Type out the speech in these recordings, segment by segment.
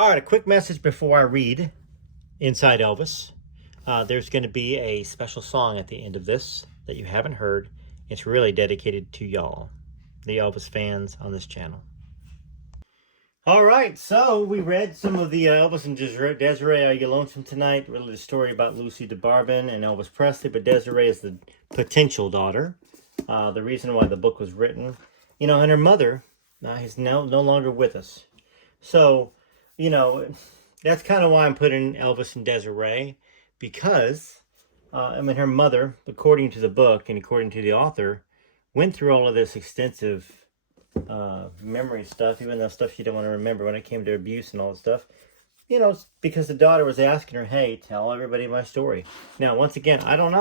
All right, a quick message before I read Inside Elvis. There's going to be a special song at the end of this that you haven't heard. It's really dedicated to y'all, the Elvis fans on this channel. All right, so we read some of the Elvis and Desiree Are You Lonesome Tonight? Really the story about Lucy DeBarban and Elvis Presley, but Desiree is the potential daughter. The reason why the book was written. And her mother is no longer with us. So, that's kind of why I'm putting Elvis and Desiree, because, her mother, according to the book and according to the author, went through all of this extensive memory stuff, even though stuff she didn't want to remember when it came to abuse and all this stuff, because the daughter was asking her, hey, tell everybody my story. Now, once again, I don't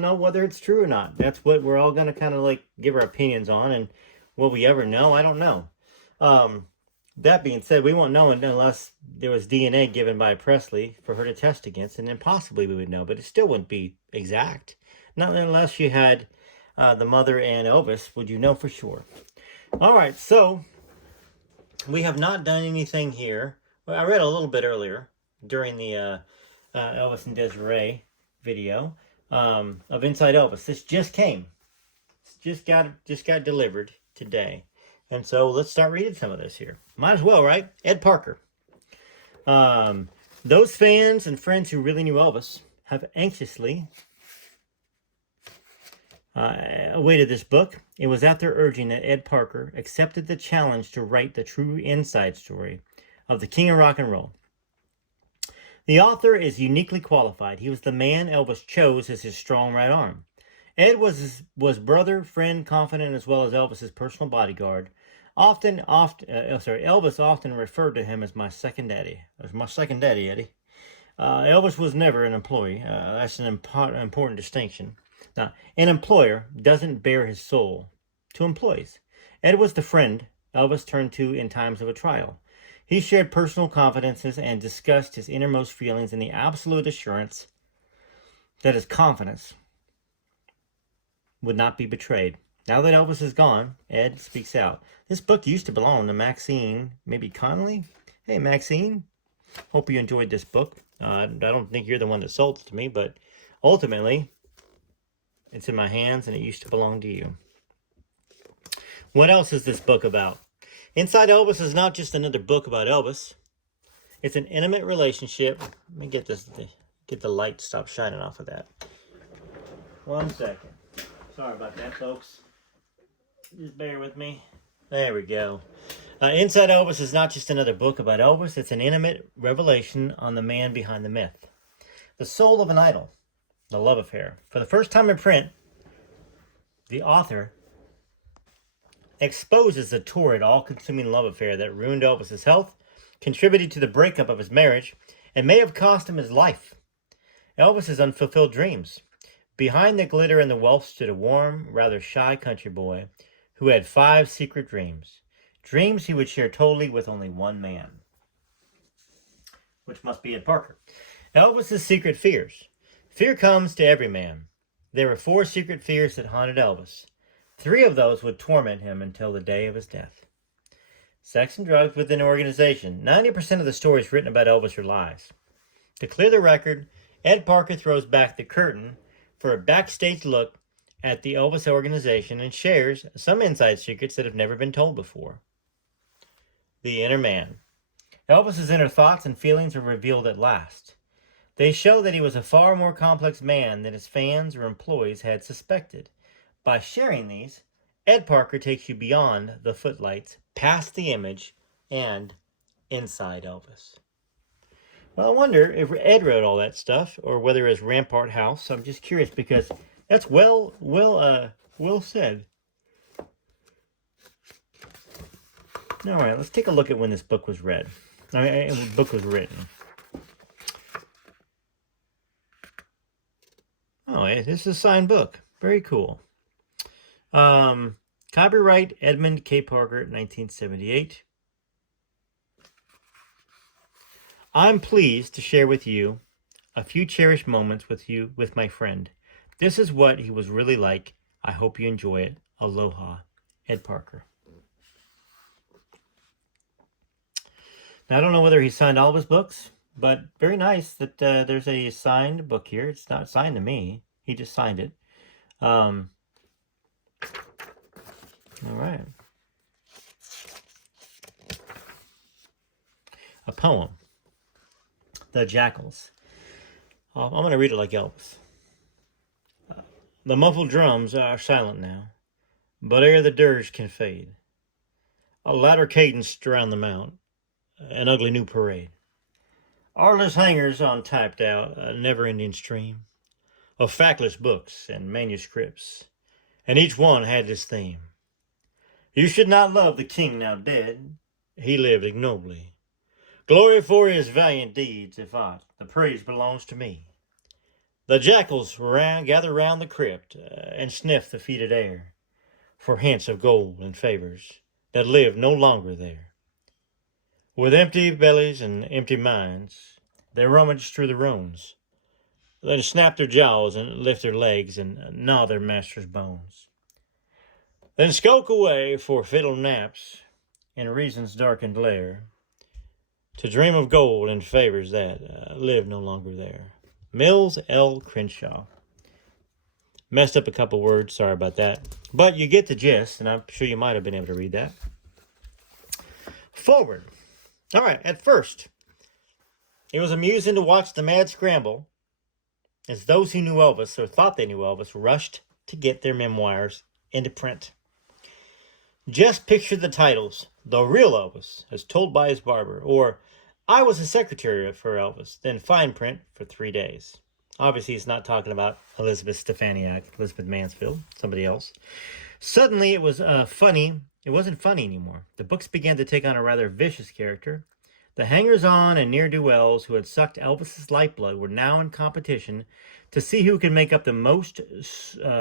know whether it's true or not. That's what we're all going to kind of give our opinions on, and will we ever know? I don't know. That being said, we won't know unless there was DNA given by Presley for her to test against, and then possibly we would know, but it still wouldn't be exact. Not unless you had the mother and Elvis, would you know for sure. All right, so we have not done anything here. Well, I read a little bit earlier during the Elvis and Desiree video of Inside Elvis. This just came. Just got delivered today. And so let's start reading some of this here. Might as well, right? Ed Parker. Those fans and friends who really knew Elvis have anxiously awaited this book. It was at their urging that Ed Parker accepted the challenge to write the true inside story of the King of Rock and Roll. The author is uniquely qualified. He was the man Elvis chose as his strong right arm. Ed was brother, friend, confidant, as well as Elvis's personal bodyguard. Elvis often referred to him as my second daddy. As my second daddy, Eddie. Elvis was never an employee. That's an important distinction. Now, an employer doesn't bare his soul to employees. Ed was the friend Elvis turned to in times of a trial. He shared personal confidences and discussed his innermost feelings in the absolute assurance that his confidence would not be betrayed. Now that Elvis is gone, Ed speaks out. This book used to belong to Maxine, maybe Connolly? Hey, Maxine. Hope you enjoyed this book. I don't think you're the one that sold it to me, but ultimately, it's in my hands and it used to belong to you. What else is this book about? Inside Elvis is not just another book about Elvis. It's an intimate relationship. Let me get the light to stop shining off of that. 1 second. Sorry about that, folks. Just bear with me. There we go. Inside Elvis is not just another book about Elvis. It's an intimate revelation on the man behind the myth. The soul of an idol. The love affair. For the first time in print, the author exposes the torrid, all-consuming love affair that ruined Elvis's health, contributed to the breakup of his marriage, and may have cost him his life. Elvis's unfulfilled dreams. Behind the glitter and the wealth stood a warm, rather shy country boy who had 5 secret dreams. Dreams he would share totally with only one man, which must be Ed Parker. Elvis's secret fears. Fear comes to every man. There were 4 secret fears that haunted Elvis. 3 of those would torment him until the day of his death. Sex and drugs within an organization. 90% of the stories written about Elvis are lies. To clear the record, Ed Parker throws back the curtain for a backstage look at the Elvis organization and shares some inside secrets that have never been told before. The inner man. Elvis's inner thoughts and feelings are revealed at last. They show that he was a far more complex man than his fans or employees had suspected. By sharing these, Ed Parker takes you beyond the footlights, past the image, and inside Elvis. Well, I wonder if Ed wrote all that stuff, or whether it was Rampart House. I'm just curious because that's well said. All right, let's take a look at when this book was read. The book was written. Oh, this is a signed book. Very cool. Copyright Edmund K. Parker, 1978. I'm pleased to share with you a few cherished moments with my friend. This is what he was really like. I hope you enjoy it. Aloha, Ed Parker. Now, I don't know whether he signed all of his books, but very nice that there's a signed book here. It's not signed to me. He just signed it. All right. A poem, The Jackals. I'm going to read it like Elvis. The muffled drums are silent now, but ere the dirge can fade, a louder cadence round the mount, an ugly new parade. Artless hangers on typed out a never-ending stream of factless books and manuscripts, and each one had his theme. You should not love the king now dead, he lived ignobly. Glory for his valiant deeds, if aught, the praise belongs to me. The jackals gather round the crypt and sniff the fetid air for hints of gold and favors that live no longer there. With empty bellies and empty minds, they rummage through the ruins, then snap their jaws and lift their legs and gnaw their master's bones. Then skulk away for fiddle naps in reason's darkened lair, to dream of gold and favors that live no longer there. Mills L. Crenshaw. Messed up a couple words, sorry about that. But you get the gist, and I'm sure you might have been able to read that. Forward. All right, at first, it was amusing to watch the mad scramble as those who knew Elvis, or thought they knew Elvis, rushed to get their memoirs into print. Just picture the titles: The Real Elvis, as told by his barber, or I was a secretary for Elvis, then fine print for 3 days. Obviously, he's not talking about Elizabeth Stefaniak, Elizabeth Mansfield, somebody else. Suddenly, it was funny. It wasn't funny anymore. The books began to take on a rather vicious character. The hangers-on and ne'er-do-wells who had sucked Elvis's lifeblood were now in competition to see who could make up the most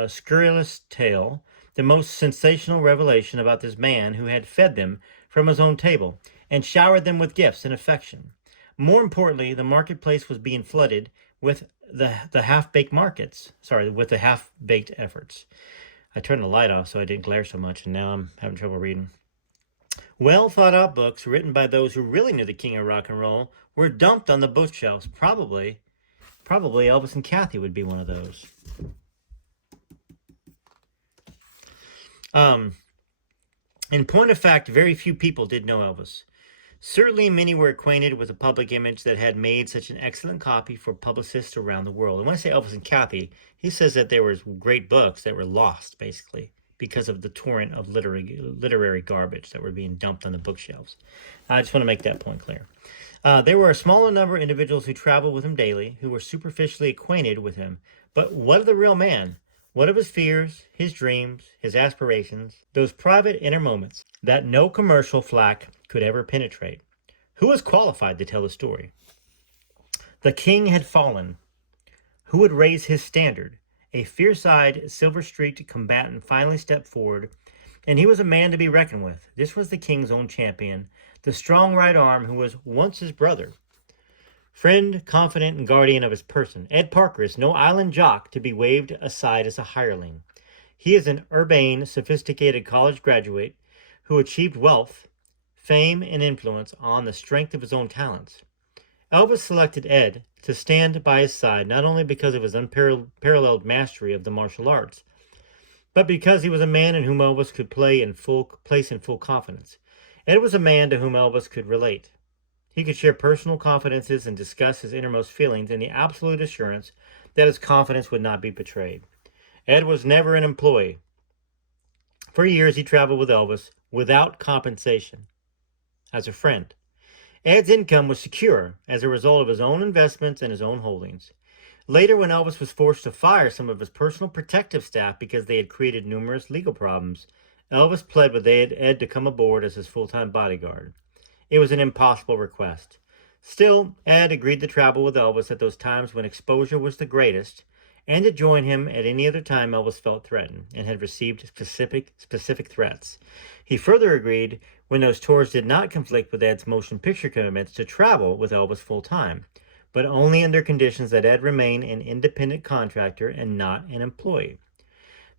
scurrilous tale, the most sensational revelation about this man who had fed them from his own table and showered them with gifts and affection. More importantly, the marketplace was being flooded with the half-baked with the half-baked efforts. I turned the light off so I didn't glare so much, and now I'm having trouble reading. Well thought out books written by those who really knew the king of rock and roll were dumped on the bookshelves. Probably Elvis and Kathy would be one of those. In point of fact, very few people did know Elvis. Certainly many were acquainted with the public image that had made such an excellent copy for publicists around the world. And when I say Elvis and Kathy, he says that there were great books that were lost, basically, because of the torrent of literary garbage that were being dumped on the bookshelves. I just want to make that point clear. There were a smaller number of individuals who traveled with him daily, who were superficially acquainted with him. But what of the real man? What of his fears, his dreams, his aspirations, those private inner moments that no commercial flack could ever penetrate? Who was qualified to tell the story? The king had fallen. Who would raise his standard? A fierce-eyed, silver-streaked combatant finally stepped forward, and he was a man to be reckoned with. This was the king's own champion, the strong right arm who was once his brother. Friend, confidant, and guardian of his person, Ed Parker is no island jock to be waved aside as a hireling. He is an urbane, sophisticated college graduate who achieved wealth, fame, and influence on the strength of his own talents. Elvis selected Ed to stand by his side not only because of his unparalleled mastery of the martial arts, but because he was a man in whom Elvis could place in full confidence. Ed was a man to whom Elvis could relate. He could share personal confidences and discuss his innermost feelings in the absolute assurance that his confidence would not be betrayed. Ed was never an employee. For years, he traveled with Elvis without compensation, as a friend. Ed's income was secure as a result of his own investments and his own holdings. Later, when Elvis was forced to fire some of his personal protective staff because they had created numerous legal problems, Elvis pled with Ed to come aboard as his full-time bodyguard. It was an impossible request. Still, Ed agreed to travel with Elvis at those times when exposure was the greatest, and to join him at any other time Elvis felt threatened and had received specific threats. He further agreed, when those tours did not conflict with Ed's motion picture commitments, to travel with Elvis full-time, but only under conditions that Ed remain an independent contractor and not an employee.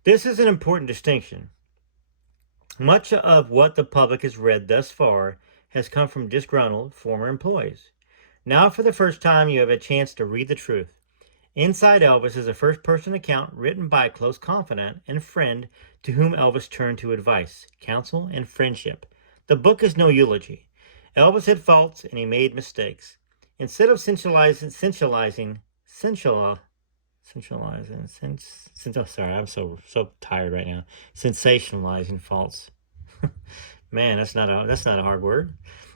This is an important distinction. Much of what the public has read thus far has come from disgruntled former employees. Now, for the first time, you have a chance to read the truth. Inside Elvis is a first-person account written by a close confidant and friend to whom Elvis turned to advice, counsel, and friendship. The book is no eulogy. Elvis had faults and he made mistakes. Instead of sensationalizing, sorry, I'm so tired right now. Sensationalizing faults. Man, that's not a hard word.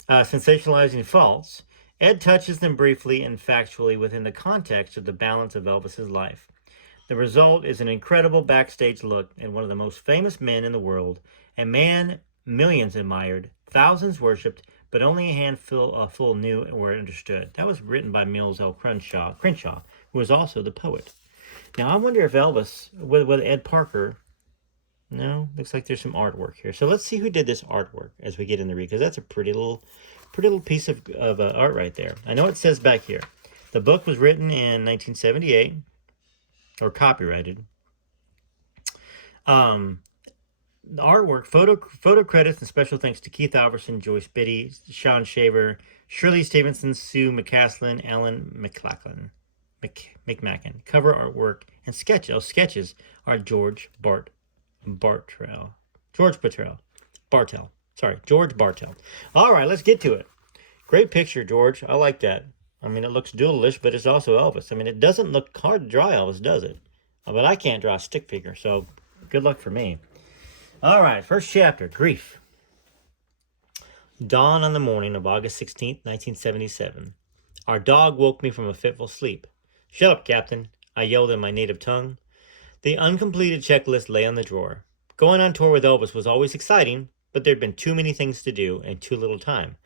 Sensationalizing faults. Ed touches them briefly and factually within the context of the balance of Elvis's life. The result is an incredible backstage look at one of the most famous men in the world, a man millions admired, thousands worshipped, but only a handful knew or understood. That was written by Mills L. Crenshaw, who was also the poet. Now, I wonder if Elvis, with Ed Parker, no, looks like there's some artwork here. So let's see who did this artwork as we get in the read, because that's a pretty little piece of art right there. I know it says back here, the book was written in 1978, or copyrighted. The artwork, photo credits, and special thanks to Keith Alverson, Joyce Biddy, Sean Shaver, Shirley Stevenson, Sue McCaslin, Alan McMacken. Cover artwork and sketches are George Bartel. All right, let's get to it. Great picture, George. I like that. I mean, it looks dualish, but it's also Elvis. I mean, it doesn't look hard to draw Elvis, does it? But I can't draw a stick figure, so good luck for me. All right, first chapter, Grief. Dawn on the morning of August 16th, 1977. Our dog woke me from a fitful sleep. "Shut up, Captain," I yelled in my native tongue. The uncompleted checklist lay on the drawer. Going on tour with Elvis was always exciting, but there'd been too many things to do and too little time.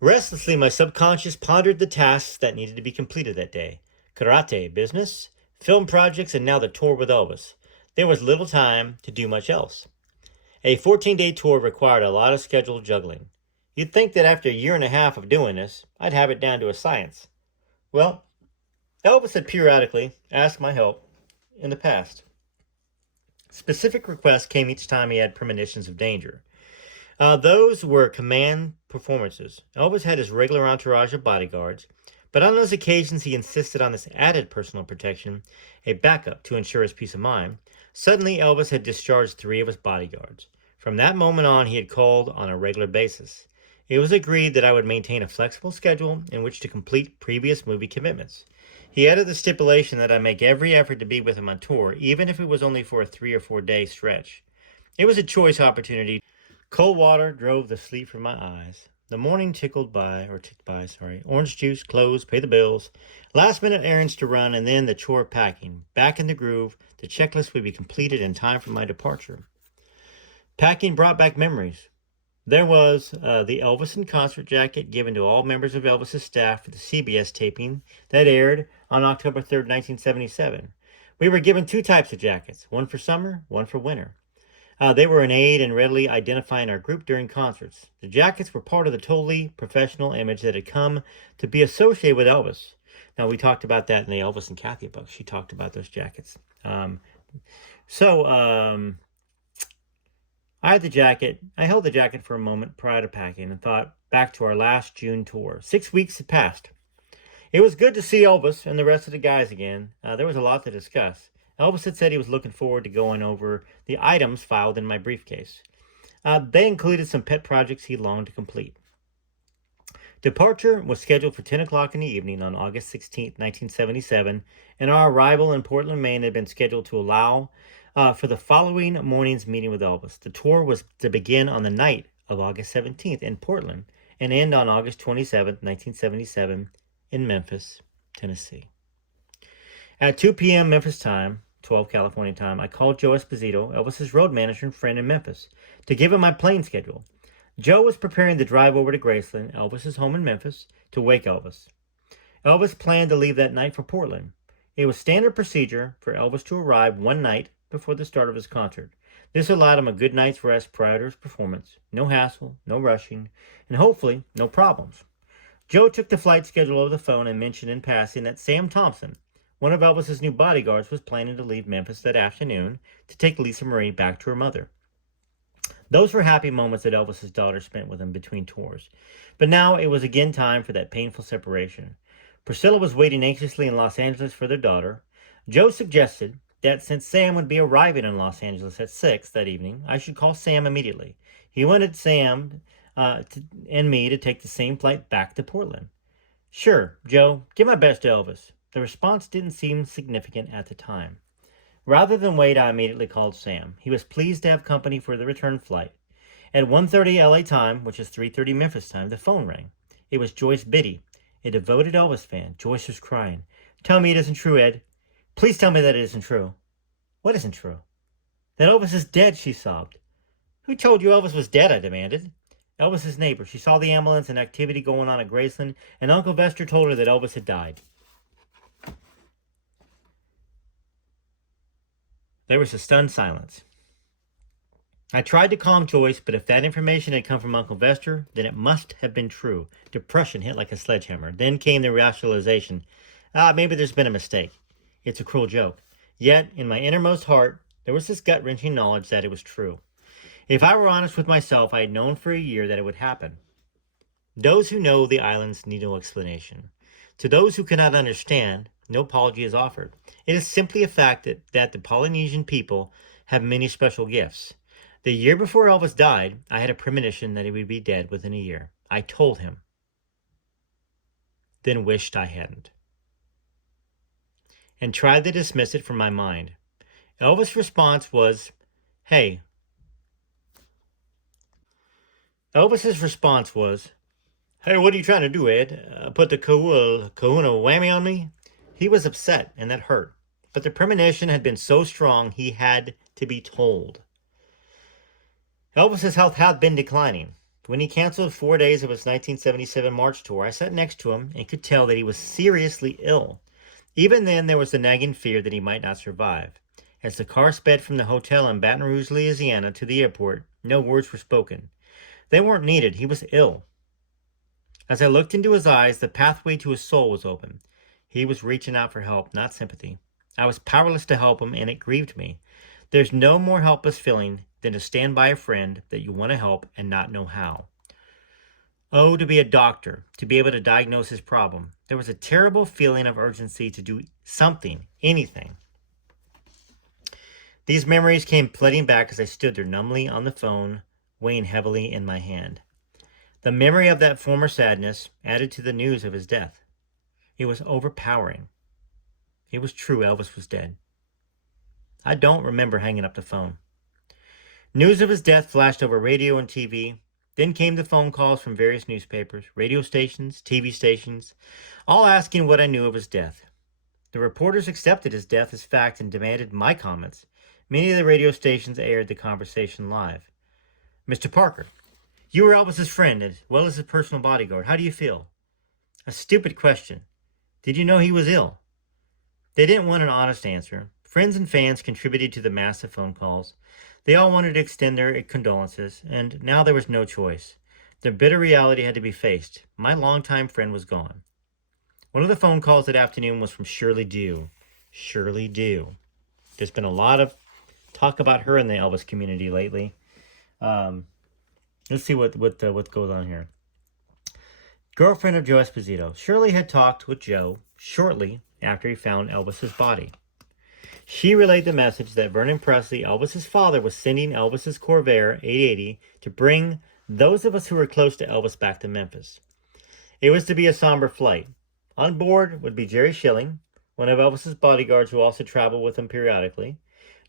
Restlessly, my subconscious pondered the tasks that needed to be completed that day. Karate, business, film projects, and now the tour with Elvis. There was little time to do much else. A 14-day tour required a lot of scheduled juggling. You'd think that after a year and a half of doing this, I'd have it down to a science. Well, Elvis had periodically asked my help in the past. Specific requests came each time he had premonitions of danger. Those were command performances. Elvis had his regular entourage of bodyguards, but on those occasions he insisted on this added personal protection, a backup to ensure his peace of mind. Suddenly, Elvis had discharged 3 of his bodyguards. From that moment on, he had called on a regular basis. It was agreed that I would maintain a flexible schedule in which to complete previous movie commitments. He added the stipulation that I make every effort to be with him on tour, even if it was only for a 3 or 4 day stretch. It was a choice opportunity. Cold water drove the sleep from my eyes. The morning ticked by. Orange juice, clothes, pay the bills, last-minute errands to run, and then the chore of packing. Back in the groove, the checklist would be completed in time for my departure. Packing brought back memories. There was the Elvis in concert jacket given to all members of Elvis's staff for the CBS taping that aired on October 3rd, 1977. We were given 2 types of jackets, one for summer, one for winter. They were an aid in readily identifying our group during concerts. The jackets were part of the totally professional image that had come to be associated with Elvis. Now, we talked about that in the Elvis and Kathy book. She talked about those jackets. I had the jacket. I held the jacket for a moment prior to packing and thought back to our last June tour. 6 weeks had passed. It was good to see Elvis and the rest of the guys again. There was a lot to discuss. Elvis had said he was looking forward to going over the items filed in my briefcase. They included some pet projects he longed to complete. Departure was scheduled for 10 o'clock in the evening on August 16, 1977, and our arrival in Portland, Maine had been scheduled to allow for the following morning's meeting with Elvis. The tour was to begin on the night of August 17th in Portland and end on August 27, 1977, in Memphis, Tennessee. At 2 p.m. Memphis time, 12 California time, I called Joe Esposito, Elvis's road manager and friend in Memphis, to give him my plane schedule. Joe was preparing to drive over to Graceland, Elvis's home in Memphis, to wake Elvis. Elvis planned to leave that night for Portland. It was standard procedure for Elvis to arrive one night before the start of his concert. This allowed him a good night's rest prior to his performance. No hassle, no rushing, and hopefully no problems. Joe took the flight schedule over the phone and mentioned in passing that Sam Thompson, one of Elvis's new bodyguards, was planning to leave Memphis that afternoon to take Lisa Marie back to her mother. Those were happy moments that Elvis's daughter spent with him between tours. But now it was again time for that painful separation. Priscilla was waiting anxiously in Los Angeles for their daughter. Joe suggested that since Sam would be arriving in Los Angeles at 6 that evening, I should call Sam immediately. He wanted Sam and me to take the same flight back to Portland. Sure, Joe, give my best to Elvis. The response didn't seem significant at the time. Rather than wait, I immediately called Sam. He was pleased to have company for the return flight. At 1:30 LA time, which is 3:30 Memphis time, the phone rang. It was Joyce Biddy, a devoted Elvis fan. Joyce was crying. Tell me it isn't true, Ed. Please tell me that it isn't true. What isn't true? That Elvis is dead, she sobbed. Who told you Elvis was dead, I demanded. Elvis's neighbor. She saw the ambulance and activity going on at Graceland, and Uncle Vester told her that Elvis had died. There was a stunned silence. I tried to calm Joyce, but if that information had come from Uncle Vester, then it must have been true. Depression hit like a sledgehammer. Then came the rationalization. Maybe there's been a mistake. It's a cruel joke. Yet, in my innermost heart, there was this gut-wrenching knowledge that it was true. If I were honest with myself, I had known for a year that it would happen. Those who know the islands need no explanation. To those who cannot understand, no apology is offered. It is simply a fact that the Polynesian people have many special gifts. The year before Elvis died, I had a premonition that he would be dead within a year. I told him, then wished I hadn't, and tried to dismiss it from my mind. Elvis' response was, hey. Elvis's response was, hey, what are you trying to do, Ed? Put the kahuna whammy on me? He was upset, and that hurt. But the premonition had been so strong, he had to be told. Elvis's health had been declining. When he canceled 4 days of his 1977 March tour, I sat next to him and could tell that he was seriously ill. Even then, there was the nagging fear that he might not survive. As the car sped from the hotel in Baton Rouge, Louisiana, to the airport, no words were spoken. They weren't needed. He was ill. As I looked into his eyes, the pathway to his soul was open. He was reaching out for help, not sympathy. I was powerless to help him, and it grieved me. There's no more helpless feeling than to stand by a friend that you want to help and not know how. Oh, to be a doctor, to be able to diagnose his problem. There was a terrible feeling of urgency to do something, anything. These memories came flooding back as I stood there numbly on the phone, weighing heavily in my hand. The memory of that former sadness added to the news of his death. It was overpowering. It was true, Elvis was dead. I don't remember hanging up the phone. News of his death flashed over radio and TV. Then came the phone calls from various newspapers, radio stations, TV stations, all asking what I knew of his death. The reporters accepted his death as fact and demanded my comments. Many of the radio stations aired the conversation live. Mr. Parker, you were Elvis's friend as well as his personal bodyguard. How do you feel? A stupid question. Did you know he was ill? They didn't want an honest answer. Friends and fans contributed to the massive phone calls. They all wanted to extend their condolences, and now there was no choice. The bitter reality had to be faced. My longtime friend was gone. One of the phone calls that afternoon was from Shirley Dew. Shirley Dew. There's been a lot of talk about her in the Elvis community lately. Let's see what goes on here. Girlfriend of Joe Esposito. Shirley had talked with Joe shortly after he found Elvis's body. She relayed the message that Vernon Presley, Elvis's father, was sending Elvis's Corvair 880 to bring those of us who were close to Elvis back to Memphis. It was to be a somber flight. On board would be Jerry Schilling, one of Elvis's bodyguards who also traveled with him periodically,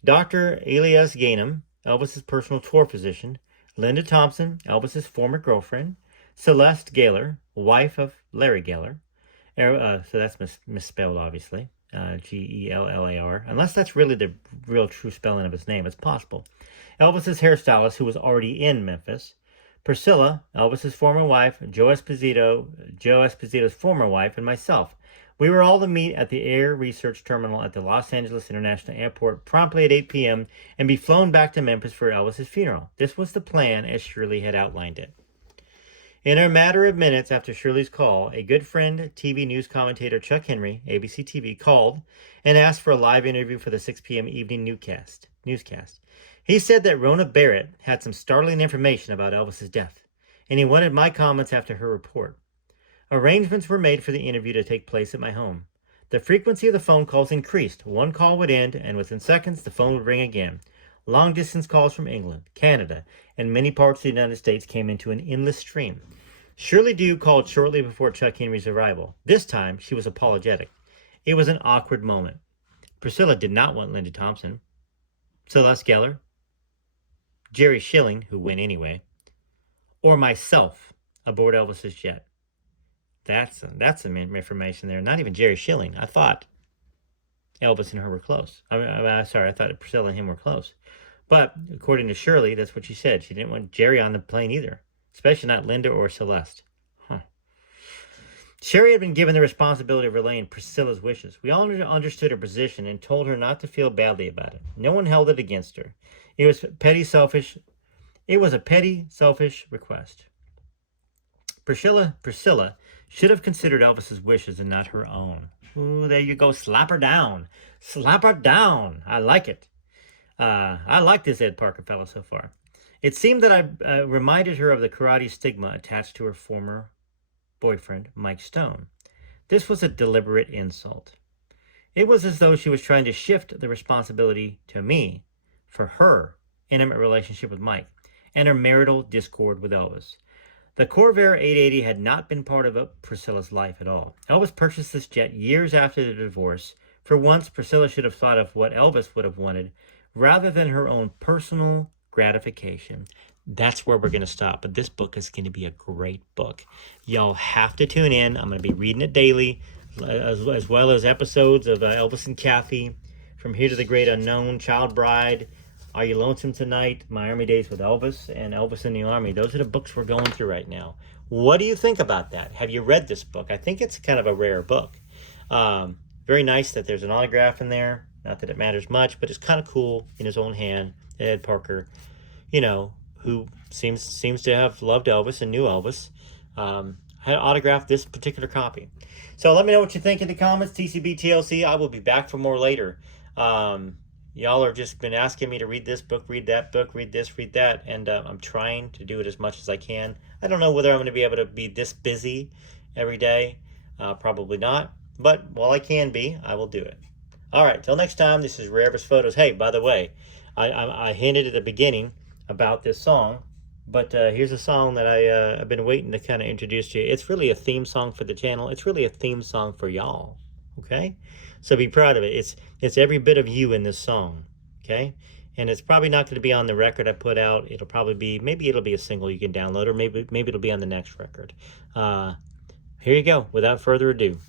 Dr. Elias Gainham, Elvis's personal tour physician, Linda Thompson, Elvis's former girlfriend, Celeste Gaylor, wife of Larry Gaylor. So that's misspelled, obviously. Gellar, unless that's really the real true spelling of his name. It's possible. Elvis's hairstylist, who was already in Memphis. Priscilla, Elvis's former wife. Joe Esposito's former wife, and myself. We were all to meet at the Air Research Terminal at the Los Angeles International Airport promptly at 8 p.m. and be flown back to Memphis for Elvis's funeral. This was the plan as Shirley had outlined it. In a matter of minutes after Shirley's call, a good friend, TV news commentator Chuck Henry, ABC TV, called and asked for a live interview for the 6 p.m. evening newscast. newscast. He said that Rona Barrett had some startling information about Elvis's death, and he wanted my comments after her report. Arrangements were made for the interview to take place at my home. The frequency of the phone calls increased. One call would end, and within seconds the phone would ring again. Long-distance calls from England, Canada, and many parts of the United States came into an endless stream. Shirley Dew called shortly before Chuck Henry's arrival. This time, she was apologetic. It was an awkward moment. Priscilla did not want Linda Thompson, Celeste Geller, Jerry Schilling, who went anyway, or myself aboard Elvis's jet. That's some information there. Not even Jerry Schilling. I thought Elvis and her were close. I thought Priscilla and him were close. But according to Shirley, that's what she said. She didn't want Jerry on the plane either, especially not Linda or Celeste. Sherry had been given the responsibility of relaying Priscilla's wishes. We all understood her position and told her not to feel badly about it. No one held it against her. It was a petty, selfish request. Priscilla should have considered Elvis's wishes and not her own. Ooh, there you go. Slap her down. Slap her down. I like it. I like this Ed Parker fellow so far. It seemed that I reminded her of the karate stigma attached to her former boyfriend, Mike Stone. This was a deliberate insult. It was as though she was trying to shift the responsibility to me for her intimate relationship with Mike and her marital discord with Elvis. The Corvair 880 had not been part of Priscilla's life at all. Elvis purchased this jet years after the divorce. For once, Priscilla should have thought of what Elvis would have wanted rather than her own personal gratification. That's where we're going to stop. But this book is going to be a great book. Y'all have to tune in. I'm going to be reading it daily, as well as episodes of Elvis and Kathy, From Here to the Great Unknown, Child Bride, Are You Lonesome Tonight, My Army Days with Elvis, and Elvis in the Army. Those are the books we're going through right now. What do you think about that? Have you read this book? I think it's kind of a rare book. Very nice that there's an autograph in there. Not that it matters much, but it's kind of cool in his own hand. Ed Parker, who seems to have loved Elvis and knew Elvis, had autographed this particular copy. So let me know what you think in the comments. TCB TLC. I will be back for more later. Y'all are just been asking me to read this book, read that book, read this, read that, and I'm trying to do it as much as I can. I don't know whether I'm going to be able to be this busy every day. Probably not. But while I can be, I will do it. All right, till next time, this is Rare Elvis Photos. Hey, by the way, I hinted at the beginning about this song, but here's a song that I've been waiting to kind of introduce to you. It's really a theme song for the channel. It's really a theme song for y'all, okay? So be proud of it. It's every bit of you in this song, okay? And it's probably not going to be on the record I put out. It'll probably be, maybe it'll be a single you can download, or maybe it'll be on the next record. Here you go, without further ado.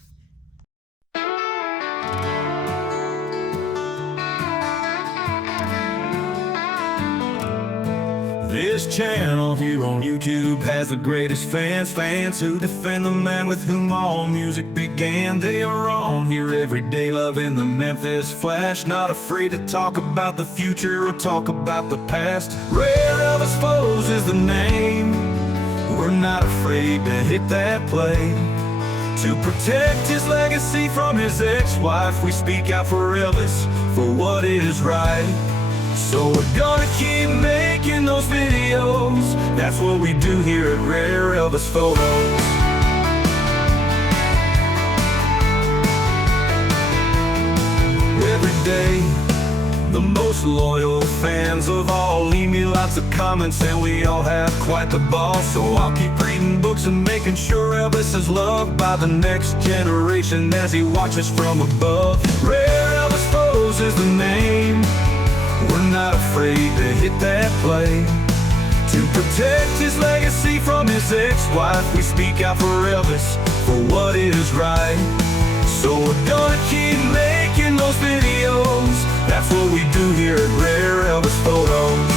This channel here on YouTube has the greatest fans who defend the man with whom all music began. They are on here every day, loving the Memphis Flash, not afraid to talk about the future or talk about the past. Rare Elvis Photos is the name. We're not afraid to hit that play. To protect his legacy from his ex-wife, we speak out for Elvis, for what is right. So we're gonna keep making those videos. That's what we do here at Rare Elvis Photos. Every day, the most loyal fans of all leave me lots of comments, and we all have quite the ball. So I'll keep reading books and making sure Elvis is loved by the next generation as he watches from above. Rare Elvis Photos is the name. We're not afraid to hit that play. To protect his legacy from his ex-wife, we speak out for Elvis, for what is right. So we're gonna keep making those videos. That's what we do here at Rare Elvis Photos.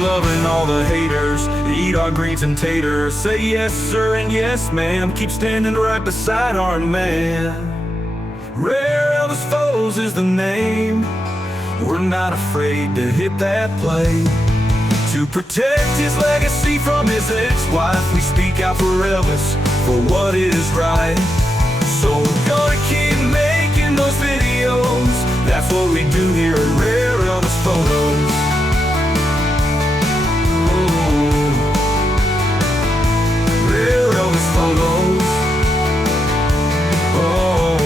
Loving all the haters, eat our greens and taters. Say yes sir and yes ma'am, keep standing right beside our man. Rare Elvis Photos is the name. we're not afraid to hit that play. To protect his legacy from his ex-wife, we speak out for Elvis, for what is right. So we're gonna keep making those videos. That's what we do here at Rare Elvis Photos. Ooh. Rare Elvis Photos. Oh.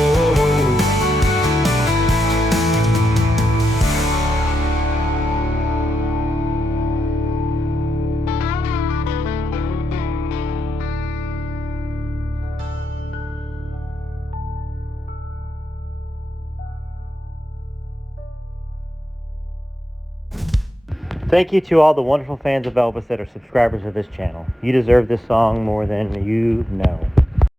Thank you to all the wonderful fans of Elvis that are subscribers of this channel. You deserve this song more than you know.